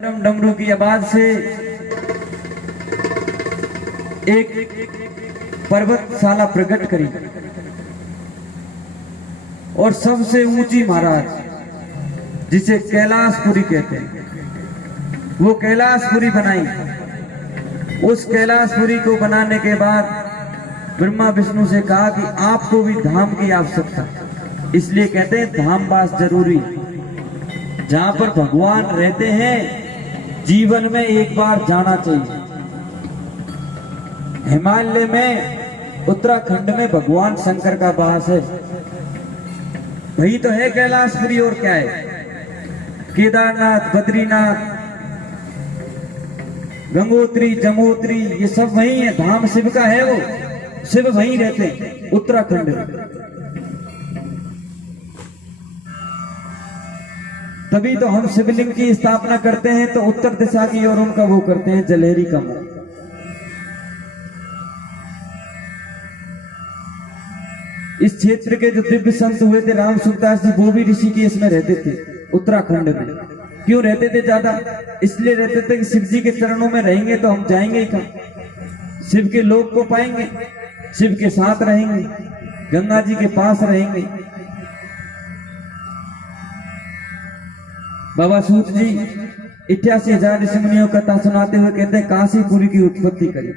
डमरू की आवाज से एक पर्वतशाला प्रकट करी और सबसे ऊंची महाराज जिसे कैलाशपुरी कहते हैं वो कैलाशपुरी बनाई। उस कैलाशपुरी को बनाने के बाद ब्रह्मा विष्णु से कहा कि आपको भी धाम की आवश्यकता, इसलिए कहते हैं धाम वास जरूरी। जहां पर भगवान रहते हैं जीवन में एक बार जाना चाहिए। हिमालय में उत्तराखंड में भगवान शंकर का वास है, वही तो है कैलाशपुरी। और क्या है? केदारनाथ, बद्रीनाथ, गंगोत्री, जमुनोत्री, ये सब वही है। धाम शिव का है, वो शिव वहीं रहते हैं उत्तराखंड में। तभी तो हम शिवलिंग की स्थापना करते हैं तो उत्तर दिशा की ओर उनका वो करते हैं जलेहरी का मुंह। इस क्षेत्र के जो दिव्य संत हुए थे राम सुखदास जी, वो भी ऋषिकेश में रहते थे उत्तराखंड में। क्यों रहते थे ज्यादा? इसलिए रहते थे कि शिव जी के चरणों में रहेंगे तो हम जाएंगे ही कहाँ? शिव के लोक को पाएंगे, शिव के साथ रहेंगे, गंगा जी के पास रहेंगे। बाबा सूत जी 88,000 ऋषि मुनियों कथा सुनाते हुए कहते हैं काशीपुरी की उत्पत्ति करी।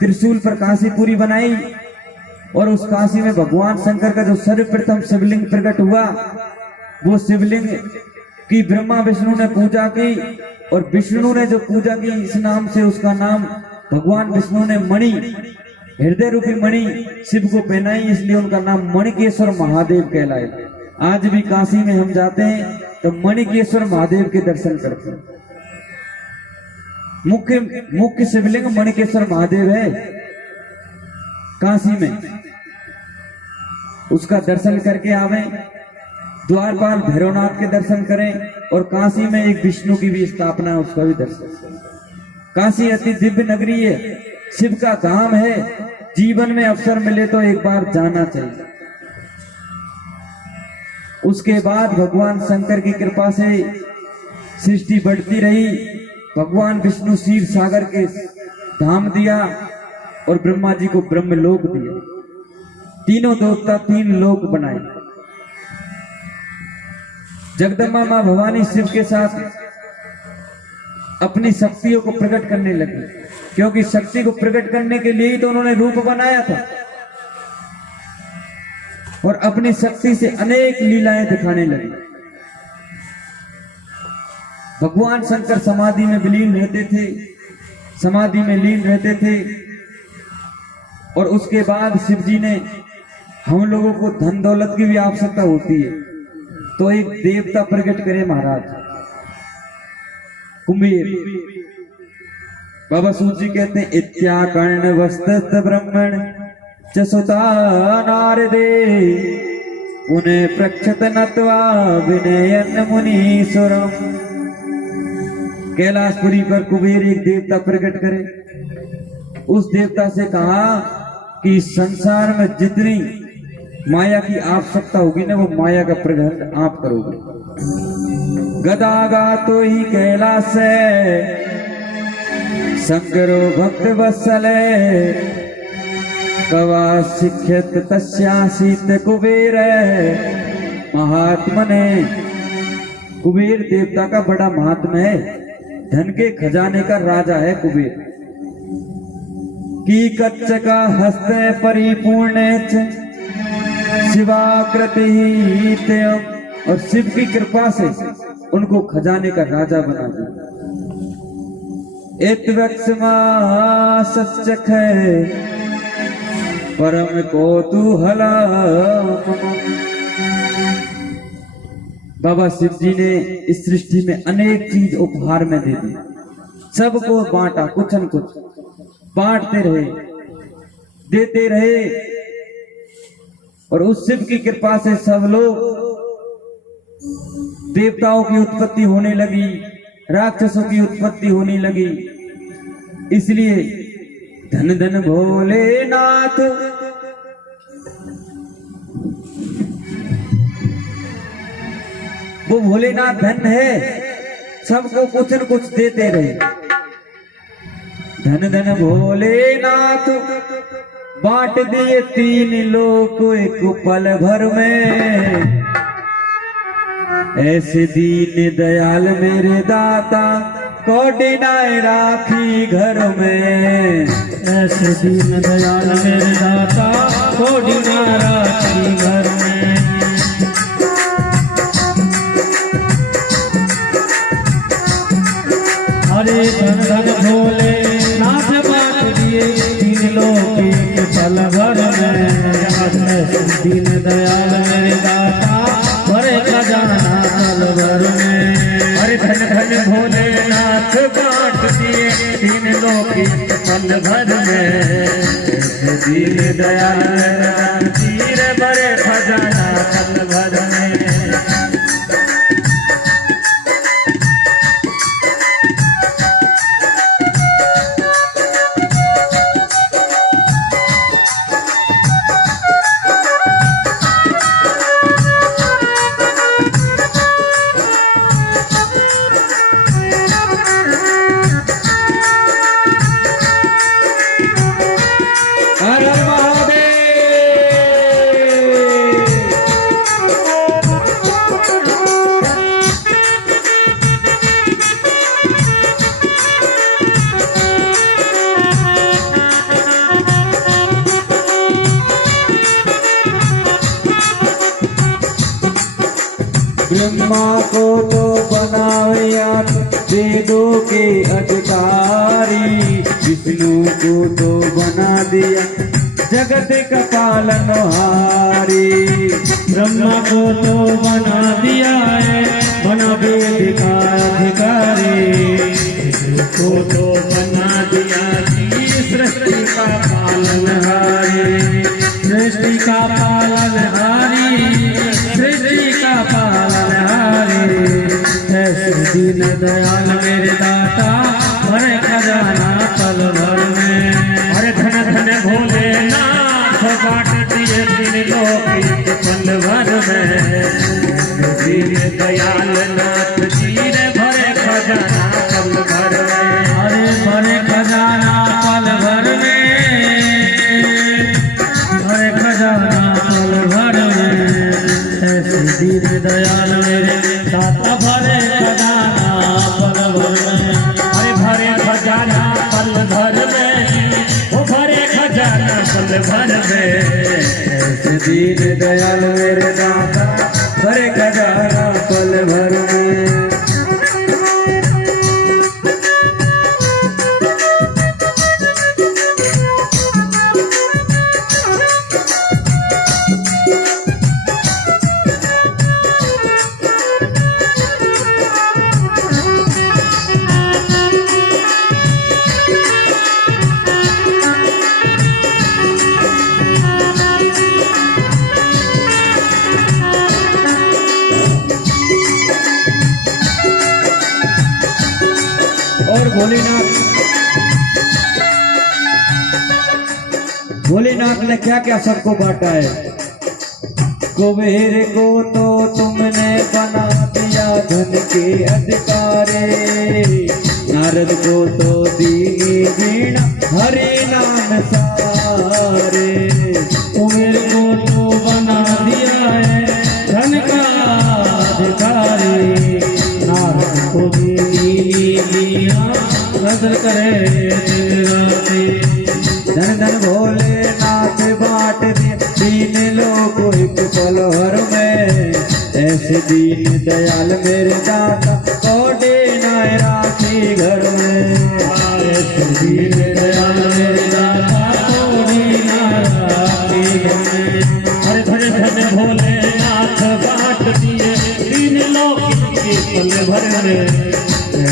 त्रिशूल पर काशीपुरी बनाई और उस काशी में भगवान शंकर का जो सर्वप्रथम शिवलिंग प्रकट हुआ, वो शिवलिंग की ब्रह्मा विष्णु ने पूजा की और विष्णु ने जो पूजा की इस नाम से उसका नाम भगवान विष्णु ने मणि, हृदय रूपी मणि शिव को पहनाई, इसलिए उनका नाम मणिकेश्वर महादेव कहलाए। आज भी काशी में हम जाते हैं तो मणिकेश्वर महादेव के दर्शन करते हैं। मुख्य शिवलिंग मणिकेश्वर महादेव है काशी में। उसका दर्शन करके आवे, द्वारपाल भैरवनाथ के दर्शन करें और काशी में एक विष्णु की भी स्थापना है, उसका भी दर्शन। काशी अति दिव्य नगरी है, शिव का धाम है। जीवन में अवसर मिले तो एक बार जाना चाहिए। उसके बाद भगवान शंकर की कृपा से सृष्टि बढ़ती रही। भगवान विष्णु क्षीर सागर के धाम दिया और ब्रह्मा जी को ब्रह्मलोक दिया। तीनों देवता 3 लोक बनाए। जगदम्बा मां भवानी शिव के साथ अपनी शक्तियों को प्रकट करने लगी, क्योंकि शक्ति को प्रकट करने के लिए ही तो उन्होंने रूप बनाया था और अपनी शक्ति से अनेक लीलाएं दिखाने लगी। भगवान शंकर समाधि में विलीन रहते थे, समाधि में लीन रहते थे। और उसके बाद शिव जी ने, हम लोगों को धन दौलत की भी आवश्यकता होती है, तो एक देवता प्रकट करे महाराज, कुबेर। बाबा सूत जी कहते हैं इत्याकर्ण वस्तत ब्रह्मण चसुता नारदे उन्हें प्रक्षत नत्वा विनयन मुनीश्वरम। कैलाशपुरी पर कुबेर एक देवता प्रकट करे। उस देवता से कहा कि संसार में जितनी माया की आवश्यकता होगी ना, वो माया का प्रबंध आप करोगे। गदागा तो ही कैलाश शंकरो भक्त वत्सले कवा शिक्षित तस्यासीत कुबेर महात्मने। कुबेर देवता का बड़ा महात्मा है, धन के खजाने का राजा है कुबेर। की कच्च का हस्त परिपूर्ण शिवाकृति, और शिव की कृपा से उनको खजाने का राजा बना दिया। इत्वक्षमा सचख परम कौतूहला। बाबा शिव जी ने इस सृष्टि में अनेक चीज उपहार में दे दी, सबको बांटा, कुछ न कुछ बांटते रहे, देते रहे। और उस शिव की कृपा से सब लोग, देवताओं की उत्पत्ति होने लगी, राक्षसों की उत्पत्ति होने लगी। इसलिए धन धन भोलेनाथ, वो भोलेनाथ धन है, सबको कुछ न कुछ देते रहे। धन धन भोलेनाथ बांट दिए 3 लोग एक पल भर में। ऐसे दीन दयाल मेरे दाता कोटि नाय राखी घर में। ऐसे दीन दयाल मेरे दाता कोटि नाय राखी घर में। अरे धन धन भोले नाथ बांट दिए 3 लोग एक पल भर में। ऐसे दीन दयाल मेरे दाता भरे खजाना पल भर में। अरे धन धन भोलेनाथ बांट दिए 3 लोग एक पल भर में। दीन दयाल तीर बड़े खजाना पल भर में। ब्रह्मा को तो बनाया वेदों के अधिकारी। विष्णु को तो बना दिया जगत का पालनहारी। ब्रह्मा को तो बना दिया है बना वेद का अधिकारी। को तो बना दिया सृष्टि का पालनहारी। सृष्टि का पालनहारी सृष्टि का पालनहारी। ऐसे दीन दयाल मेरे दाता भरे खजाना पल भर में। अरे धन धन भोलेनाथ बांट दिए 3 लोग एक पल भर में। दीन दयाल नाथ जी ने भरे खजाना पल भर में। अरे भरे खजाना पल भर में। भरे खजाना पल भर में। ऐसे दीन दयाल मेरे दाता भरे खजाना पल भर में। अरे भरे खजाना पल भर में। वो भरे खजाना पल भर में। ऐसे दीन दयाल मेरे दाता भरे खजाना पल भर में। और भोलेनाथ ने क्या क्या सबको बांटा है। कुबेर को तो तुमने बना दिया धन के अधिकारी। नारद को तो दी वीणा हरि नाम सारे। कुबेर को तो बना दिया है धन का अधिकारी। नारद को भी नजर करे राते। धन धन भोलेनाथ बांट दिए 3 लोग एक पल भर में। ऐसे दीन दयाल मेरे दाता कोटि नाय राखी घर में। ऐसे दीन दयाल मेरे दाता कोटि नाय राखी घर में। अरे धन धन भोलेनाथ बांट दिए 3 लोग एक पल भर में।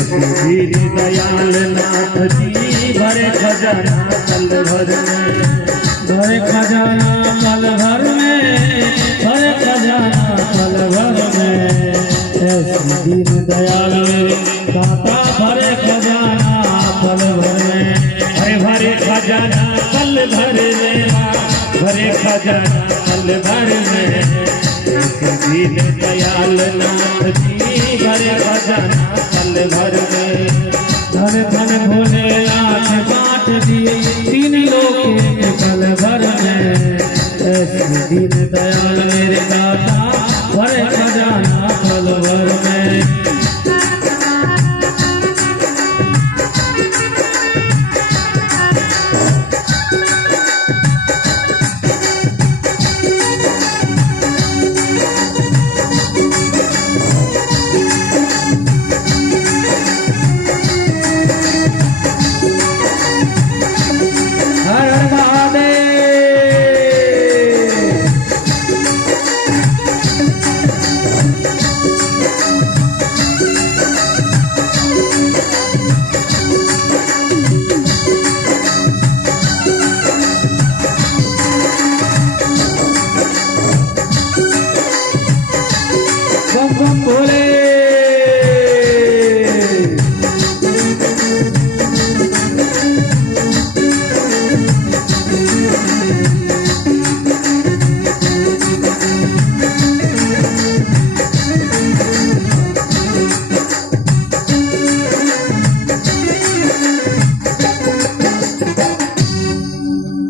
दीन दयाल नाथ जी भरे खजाना पल भर में। भरे खजाना पल भर में। भरे खजाना पल भर में। ऐसे दीन दयाल मेरे दाता भरे खजाना पल भर में। अरे भरे खजाना पल भर में। भरे खजाना पल भर में। दीन दयाल नाथ जी भरे खजाना पल पल भर में। धन धन भोले नाथ बांट दिए तीन लोक के पल भर में। ऐसे दीन दयाल मेरे दाता भरे खजाना पल भर में। हर हर महादेव। बम बम भोले।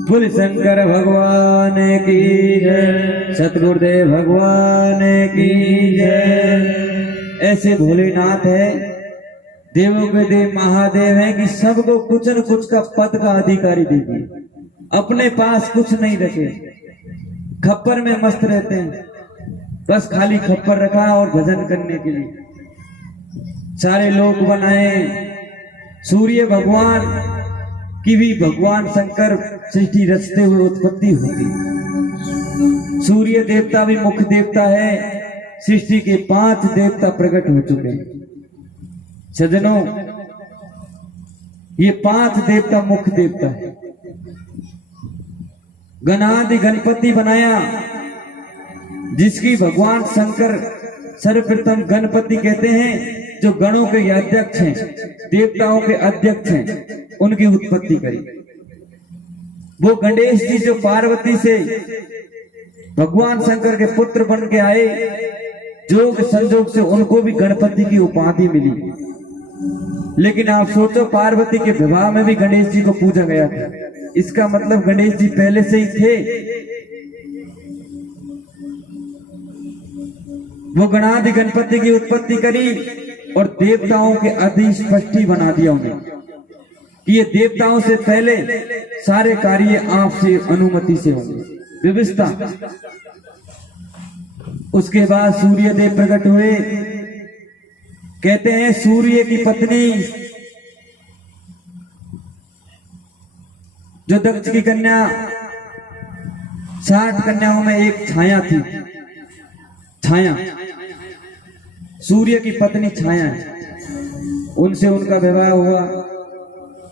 बोल शंकर भगवान की जय, सतगुरुदेव भगवान की जय। ऐसे भोलेनाथ है, देवों के देव महादेव है कि सबको कुछ न कुछ का पद का अधिकारी दीजिए। अपने पास कुछ नहीं रखे, खप्पर में मस्त रहते हैं, बस खाली खप्पर रखा और भजन करने के लिए सारे लोग बनाए। सूर्य भगवान की भी भगवान शंकर सृष्टि रचते हुए उत्पत्ति होगी। सूर्य देवता भी मुख्य देवता है। सृष्टि के 5 देवता प्रकट हो चुके हैं। सज्जनों, ये 5 देवता मुख्य देवता है। गणादि गणपति बनाया, जिसकी भगवान शंकर सर्वप्रथम गणपति कहते हैं, जो गणों के अध्यक्ष हैं, देवताओं के अध्यक्ष हैं, उनकी उत्पत्ति करी। वो गणेश जी जो पार्वती से भगवान शंकर के पुत्र बन के आए, जोग संजोग से उनको भी गणपति की उपाधि मिली। लेकिन आप सोचो, पार्वती के विवाह में भी गणेश जी को पूजा गया था। इसका मतलब गणेश जी पहले से ही थे। वो गणादि गणपति की उत्पत्ति करी और देवताओं के अधिष्ठि बना दिया उन्हें कि ये देवताओं से पहले सारे कार्य आपसे अनुमति से होंगे, व्यवस्था। उसके बाद सूर्य देव प्रकट हुए। कहते हैं सूर्य की पत्नी जो दक्ष की कन्या, 60 कन्याओं में एक छाया थी। छाया सूर्य की पत्नी छाया है, उनसे उनका विवाह हुआ।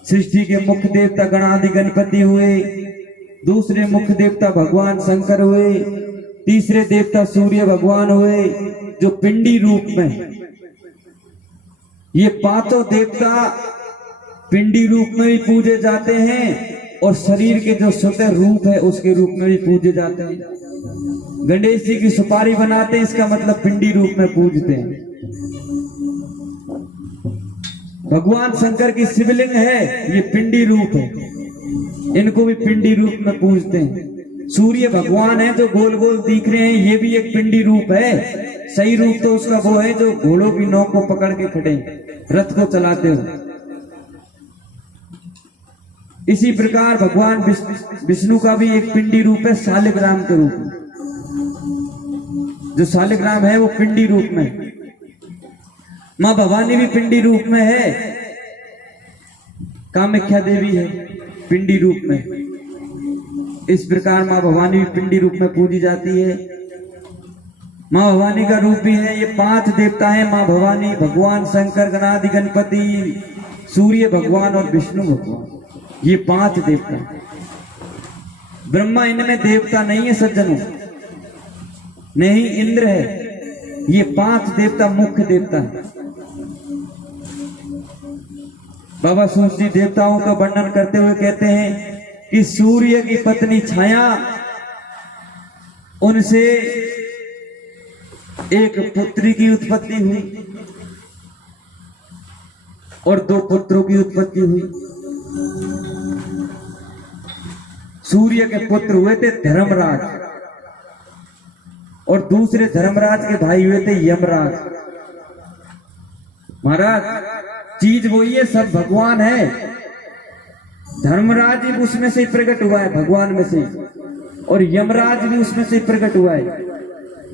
सृष्टि के मुख्य देवता गणादि गणपति हुए, दूसरे मुख्य देवता भगवान शंकर हुए, तीसरे देवता सूर्य भगवान हुए जो पिंडी रूप में। ये 5 देवता पिंडी रूप में भी पूजे जाते हैं और शरीर के जो स्वतः रूप है उसके रूप में भी पूजे जाते हैं। गणेश जी की सुपारी बनाते हैं, इसका मतलब पिंडी रूप में पूजते हैं। भगवान शंकर की शिवलिंग है, ये पिंडी रूप है, इनको भी पिंडी रूप में पूजते हैं। सूर्य भगवान है जो गोल गोल दिख रहे हैं, ये भी एक पिंडी रूप है। सही रूप तो उसका वो है जो घोड़ों की नोक को पकड़ के खड़े रथ को चलाते हो। इसी प्रकार भगवान विष्णु का भी एक पिंडी रूप है, शालिग्राम के रूप में। जो शालिग्राम है वो पिंडी रूप में। मां भवानी भी पिंडी रूप में है। कामाख्या देवी है पिंडी रूप में। इस प्रकार मां भवानी भी पिंडी रूप में पूजी जाती है। मां भवानी का रूप भी है। ये 5 देवता हैं, मां भवानी, भगवान शंकर, गणादि गणपति, सूर्य भगवान और विष्णु भगवान। ये 5 देवता हैं। ब्रह्मा इनमें देवता नहीं है सज्जनों, नहीं इंद्र है। ये 5 देवता मुख्य देवता है। बाबा सूर्य जी देवताओं का वर्णन करते हुए कहते हैं कि सूर्य की पत्नी छाया, उनसे एक पुत्री की उत्पत्ति हुई। और 2 पुत्रों की उत्पत्ति हुई। सूर्य के पुत्र हुए थे धर्मराज, और दूसरे धर्मराज के भाई हुए थे यमराज। महाराज चीज वही है, सब भगवान है। धर्मराज भी उसमें से प्रकट हुआ है, भगवान में से, और यमराज भी उसमें से प्रकट हुआ है।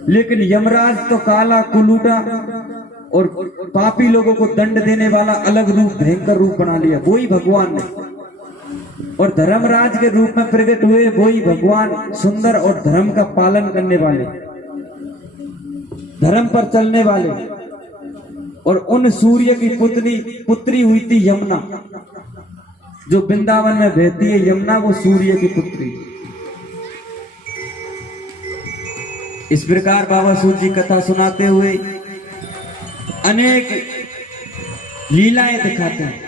लेकिन यमराज तो काला कुलूटा और पापी लोगों को दंड देने वाला अलग रूप, भयंकर रूप बना लिया, वही भगवान ने। और धर्मराज के रूप में प्रकट हुए वही भगवान, सुंदर और धर्म का पालन करने वाले, धर्म पर चलने वाले। और उन सूर्य की पुत्री हुई थी यमुना, जो वृंदावन में बहती है यमुना, वो सूर्य की पुत्री। इस प्रकार बाबा सूत जी कथा सुनाते हुए अनेक लीलाएं दिखाते हैं।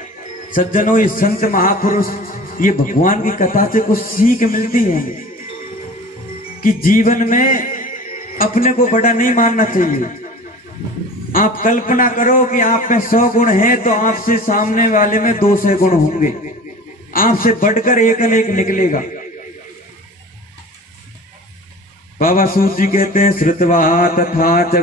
सज्जनों, ये संत महापुरुष, ये भगवान की कथा से कुछ सीख मिलती है कि जीवन में अपने को बड़ा नहीं मानना चाहिए। आप कल्पना करो कि आप में 100 गुण हैं, तो आपसे सामने वाले में 200 गुण होंगे, आपसे बढ़कर एक न एक निकलेगा। बाबा सूत जी कहते हैं, श्रुतवा तथा च